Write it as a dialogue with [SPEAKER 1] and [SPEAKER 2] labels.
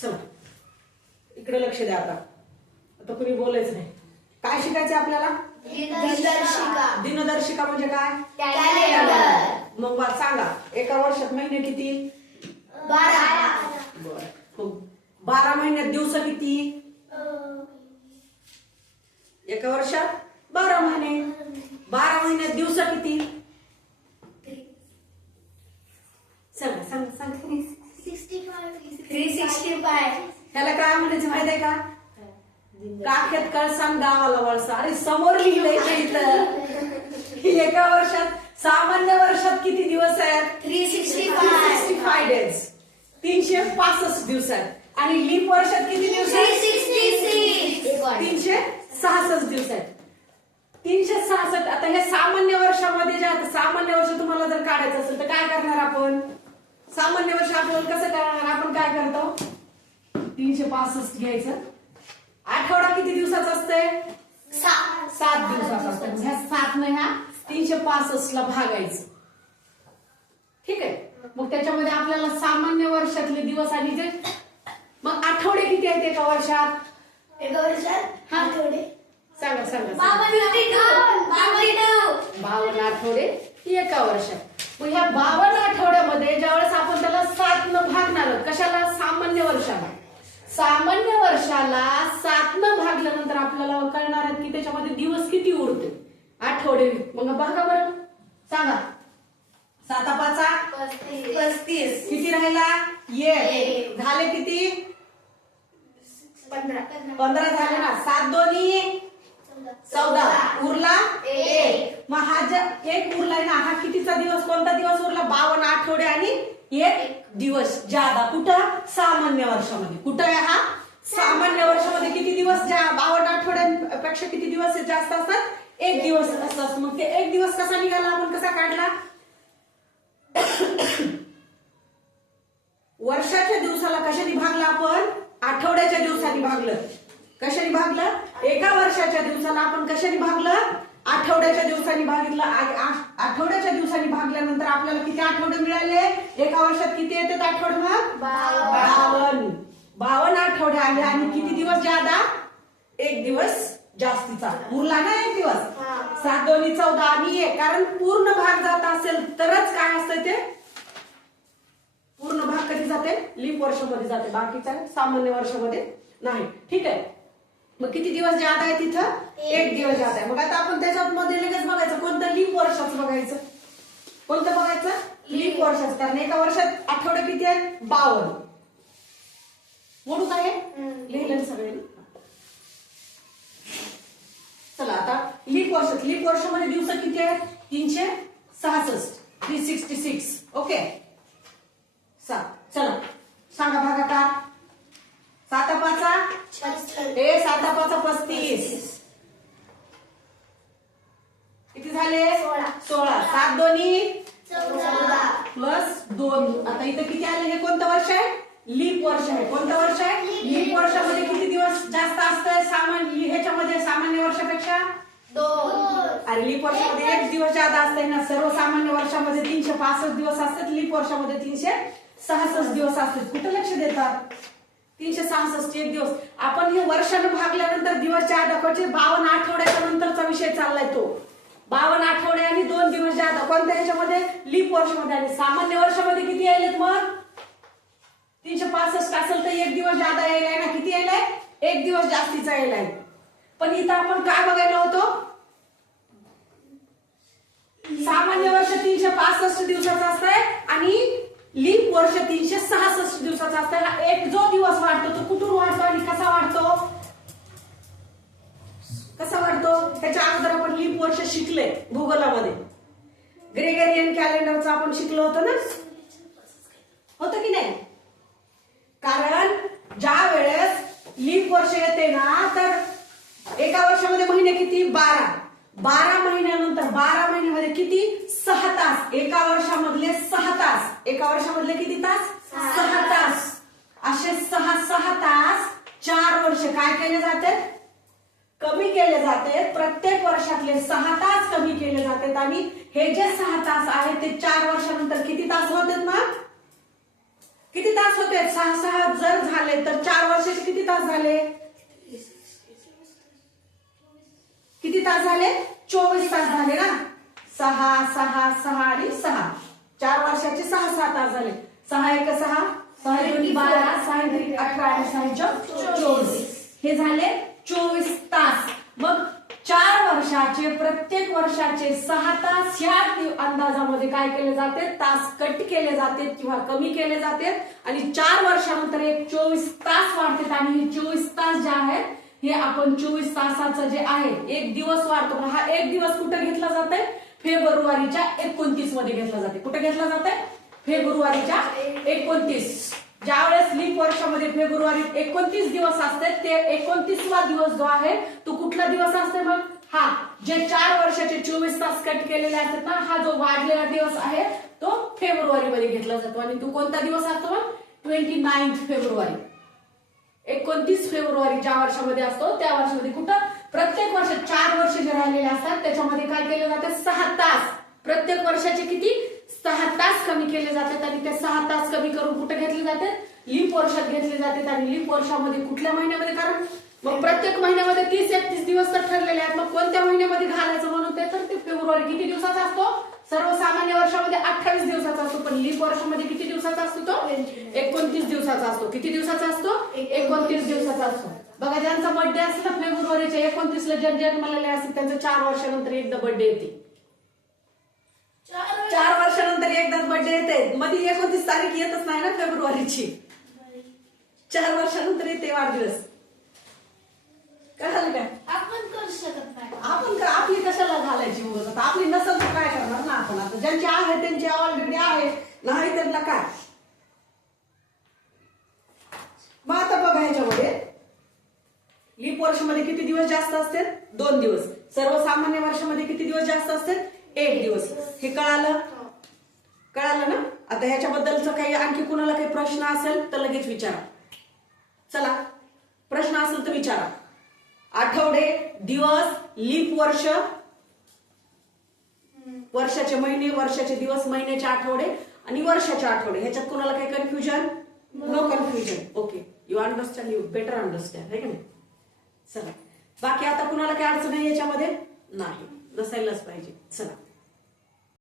[SPEAKER 1] चला. इकडे लक्ष द्या आता. आता कुणी बोलायचं नाही. काय शिकायचं आपल्याला?
[SPEAKER 2] दिनदर्शिका.
[SPEAKER 1] दिनदर्शिका म्हणजे काय?
[SPEAKER 2] कॅलेंडर.
[SPEAKER 1] मग मला सांगा. एका वर्षात महिने किती?
[SPEAKER 2] बारा.
[SPEAKER 1] बर. मग बारा महिन्यात दिवस किती? एका वर्षात बारा महिने. बारा महिन्यात दिवस किती सांगा सांगा सांगा
[SPEAKER 2] थ्री सिक्स्टी फाय
[SPEAKER 1] त्याला काय म्हणायचं माहीत आहे का काखेत कळसाण गावाला वळसा. अरे समोर लिहिलंय ते इथं. एका वर्षात सामान्य वर्षात किती दिवस आहेत?
[SPEAKER 2] Three sixty
[SPEAKER 1] sixty five days तीनशे पासष्ट दिवस आहेत. आणि लीप वर्षात किती दिवस आहेत?
[SPEAKER 2] सिक्स्टी
[SPEAKER 1] तीनशे सहासष्ट दिवस आहेत. तीनशे सहासष्ट. आता हे सामान्य वर्षामध्ये जे आता सामान्य वर्ष तुम्हाला जर काढायचं असेल तर काय करणार आपण? सामान्य वर्ष आपल्याला कसं करणार? आपण काय करतो? तीनशे पासष्ट घ्यायचं. आठवडा किती दिवसाचा असतंय? सात. दिवसाचा असतं ह्या सात न ह्या तीनशे पासष्ट ला भागायचं. ठीक आहे? मग त्याच्यामध्ये आपल्याला सामान्य वर्षातले दिवस आणि जे मग आठवडे किती आहेत एका वर्षात?
[SPEAKER 2] एका वर्षात. आठवडे.
[SPEAKER 1] सांगा सांगा, बावन्न आठवडे एका वर्षात. मग ह्या बावन्न आठवड्यामध्ये ज्यावेळेस आपण त्याला सात न भागणार कशाला? सामान्य वर्षाला. सामान्य वर्षाला सात न भागल्यानंतर आपल्याला कळणार आहे की त्याच्यामध्ये दिवस किती उरते आठवडे. मग बघा बरं. सांगा. साता पाचा?
[SPEAKER 2] पस्तीस.
[SPEAKER 1] किती राहिला? एक. झाले किती?
[SPEAKER 2] पंधरा.
[SPEAKER 1] पंधरा झाले ना. सात दोन्ही. चौदा. उरला
[SPEAKER 2] एक.
[SPEAKER 1] मग हा जर एक उरलाय ना हा कितीचा दिवस कोणता दिवस उरला? बावन्न आठवडे आणि एक दिवस. जादा. कुठं? सामान्य वर्षामध्ये. कुठं आहे हा? सामान्य वर्षामध्ये किती दिवस? ज्या बावन्न आठवड्यांपेक्षा किती दिवस जास्त असतात? एक दिवस असतात मग ते एक दिवस कसा निघाला? आपण कसा काढला? वर्षाच्या दिवसाला कशाने भागलं आपण? आठवड्याच्या दिवसांनी भागलं. कशाने भागलं? एका वर्षाच्या दिवसाला आपण कशाने भागलं? आठवड्याच्या दिवसांनी भागितलं. आठवड्याच्या दिवसांनी भागल्यानंतर आपल्याला किती आठवडे मिळाले? एका वर्षात किती येतात आठवडे मग? बावन्न बावन्न आठवडे आले आणि किती दिवस जादा? एक दिवस जास्तीचा. उरला ना एक दिवस. सात दोन्ही चौदा आणि एक. कारण पूर्ण भाग जात असेल तरच काय असतं ते? पूर्ण भाग कधी जाते? लीप वर्षामध्ये जाते. बाकीच्या सामान्य वर्षामध्ये नाही. ठीक आहे. मग किती दिवस जात आहे तिथं? एक दिवस जात आहे. मग आता आपण त्याच्यात मध्ये लगेच बघायचं कोणतं लीप वर्षाचं बघायचं? कोणतं बघायचं? लीप वर्षाचं. कारण एका वर्षात आठवडे किती आहेत? बावन्न. मोडू काय हे? लिहिलं ना सगळ्यांनी? चला आता लीप वर्षात. लीप वर्षामध्ये दिवस किती आहेत? तीनशे सहासष्ट. थ्री सिक्स्टी सिक्स ओके सात चला. सांगा भागाकार. साता पाचा ए साता पाचा पस्तीस. किती झाले?
[SPEAKER 2] सोळा.
[SPEAKER 1] सात दोन्ही? प्लस दोन. आता इथं किती आले? हे कोणतं वर्ष आहे? लीप वर्ष आहे. कोणतं वर्ष आहे? लीप वर्षामध्ये किती दिवस जास्त असतं सामान्य ह्याच्यामध्ये सामान्य वर्षापेक्षा?
[SPEAKER 2] दोन.
[SPEAKER 1] आणि लीप वर्षामध्ये एक दिवस जादा असते ना? सर्वसामान्य वर्षामध्ये तीनशे पासष्ट दिवस असतात. लीप वर्षामध्ये तीनशे सहासष्ट दिवस असतात. कुठं लक्ष देतात? तीनशे सहासष्ट एक दिवस. आपण हे वर्षानं भागल्यानंतर दिवस चार दाखवायचे बावन्न आठवड्याच्या नंतरचा विषय चाललाय तो. बावन्न आठवडे आणि दोन दिवस ज्या कोणत्या ह्याच्यामध्ये? लीप वर्षामध्ये. आणि सामान्य वर्षामध्ये किती यायलेत मग? तीनशे पासष्ट असेल तर एक दिवस जादा यायलाय ना किती यायलाय? एक दिवस जास्तीचा यायलाय. पण इथं आपण काय बघायला होतो? सामान्य वर्ष तीनशे पासष्ट दिवसाचं असतंय आणि लीप वर्ष तीनशे सहासष्ट दिवसाचा असताना हा एक जो दिवस वाढतो तो कुठून वाढतो आणि कसा वाढतो? कसा वाढतो? त्याच्या अगोदर आपण लीप वर्ष शिकले भूगोलामध्ये. ग्रेगरियन कॅलेंडरचं आपण शिकलो होतो ना? होतं की नाही? कारण ज्या वेळेस लीप वर्ष येते ना तर एका वर्षामध्ये महिने किती? बारा. बारा महिन्यानंतर बारा महिन्यामध्ये किती? सहा तास. एका वर्षामधले सहा तास. एका वर्षामधले किती तास?
[SPEAKER 2] सहा.
[SPEAKER 1] तास. असे सहा सहा तास चार वर्ष काय केले जाते? कमी केले जाते. प्रत्येक वर्षातले सहा तास कमी केले जातात. आणि हे जे सहा तास आहेत ते चार वर्षानंतर किती तास होतात मग? किती तास होते? सहा सहा जर झाले तर चार वर्षाचे किती तास झाले? किती तास झाले? चोवीस तास झाले ना? सहा सहा सहा आणि सहा. चार वर्षाचे सहा सहा तास झाले. सहा एक सहा. सहा बारा. सहा अठरा आणि सहा चोवीस. हे झाले चोवीस तास. मग चार वर्षाचे प्रत्येक वर्षाचे सहा तास ह्या अंदाजामध्ये काय केले जाते? तास कट केले जाते किंवा कमी केले जाते. आणि चार वर्षानंतर एक चोवीस तास वाढतात आणि हे चोवीस तास जे आहेत हे आपण चोवीस तासाचं जे आहे एक दिवस वाढतो. पण हा एक दिवस कुठे घेतला जाते फेब्रुवारीच्या एकोणतीसमध्ये घेतला जाते कुठे घेतला जाते फेब्रुवारीच्या एकोणतीस. ज्यावेळेस लीप वर्षामध्ये फेब्रुवारी एकोणतीस दिवस असते ते एकोणतीसवा दिवस जो आहे तो कुठला दिवस असते मग? हा जे चार वर्षाचे चोवीस तास कट केलेले असतात ना हा जो वाढलेला दिवस आहे तो फेब्रुवारी मध्ये घेतला जातो. आणि तो कोणता दिवस असतो मग? ट्वेंटी नाईन्थ फेब्रुवारी. एकोणतीस फेब्रुवारी ज्या वर्षामध्ये असतो त्या वर्षामध्ये कुठं? प्रत्येक वर्ष चार वर्ष जे राहिलेले असतात त्याच्यामध्ये काय केले जाते? सहा तास. प्रत्येक वर्षाचे किती? सहा तास कमी केले जातात आणि ते सहा तास कमी करून कुठे घेतले जातात लीप वर्षात घेतले जातात आणि लीप वर्षामध्ये कुठल्या महिन्यामध्ये? कारण मग प्रत्येक महिन्यामध्ये तीस एकतीस दिवस तर ठरलेले आहेत. मग कोणत्या महिन्यामध्ये घालायचं म्हणून ते? तर ते फेब्रुवारी किती दिवसाचा असतो? सर्वसामान्य वर्षामध्ये अठ्ठावीस दिवसाचा असतो पण लीप वर्षामध्ये किती दिवसाचा असतो? एकोणतीस दिवसाचा असतो. किती दिवसाचा असतो? एकोणतीस दिवसाचा असतो. बघा ज्यांचा बर्थडे असला फेब्रुवारीच्या एकोणतीसला ज्या जन्मलेले असतात त्यांचा चार वर्षानंतर एकदा बर्थडे येते. चार वर्षानंतर एकदाच बर्थडे येते. मध्ये एकोणतीस तारीख येतच नाही ना फेब्रुवारीची. चार वर्षानंतर येते वाढदिवस. काय झालं काय
[SPEAKER 2] आपण करू शकत नाही.
[SPEAKER 1] आपण का आपली कशाला घालायची आता आपली नसेल तर काय करणार ना आपण आता? ज्यांची आहे त्यांची ऑलरेडी आहे. नाही त्यांना काय मग आता बघा ह्याच्यामध्ये. लीप वर्षामध्ये किती दिवस जास्त असते दोन दिवस. सर्वसामान्य वर्षामध्ये किती दिवस जास्त असते एक दिवस. हे कळालं? कळालं ना? आता ह्याच्याबद्दलचं काही आणखी कुणाला काही प्रश्न असेल तर लगेच विचारा. चला. प्रश्न असेल तर विचारा. आठवडे दिवस लीप वर्ष. वर्षाचे महिने वर्षाचे दिवस महिन्याचे आठवडे आणि वर्षाचे आठवडे. ह्याच्यात कुणाला काही confusion no confusion okay you understand you better understand आहे का नाही? चला. बाकी आता कुणाला काही अडचण आहे याच्यामध्ये? नाही. नसायलाच पाहिजे. चला.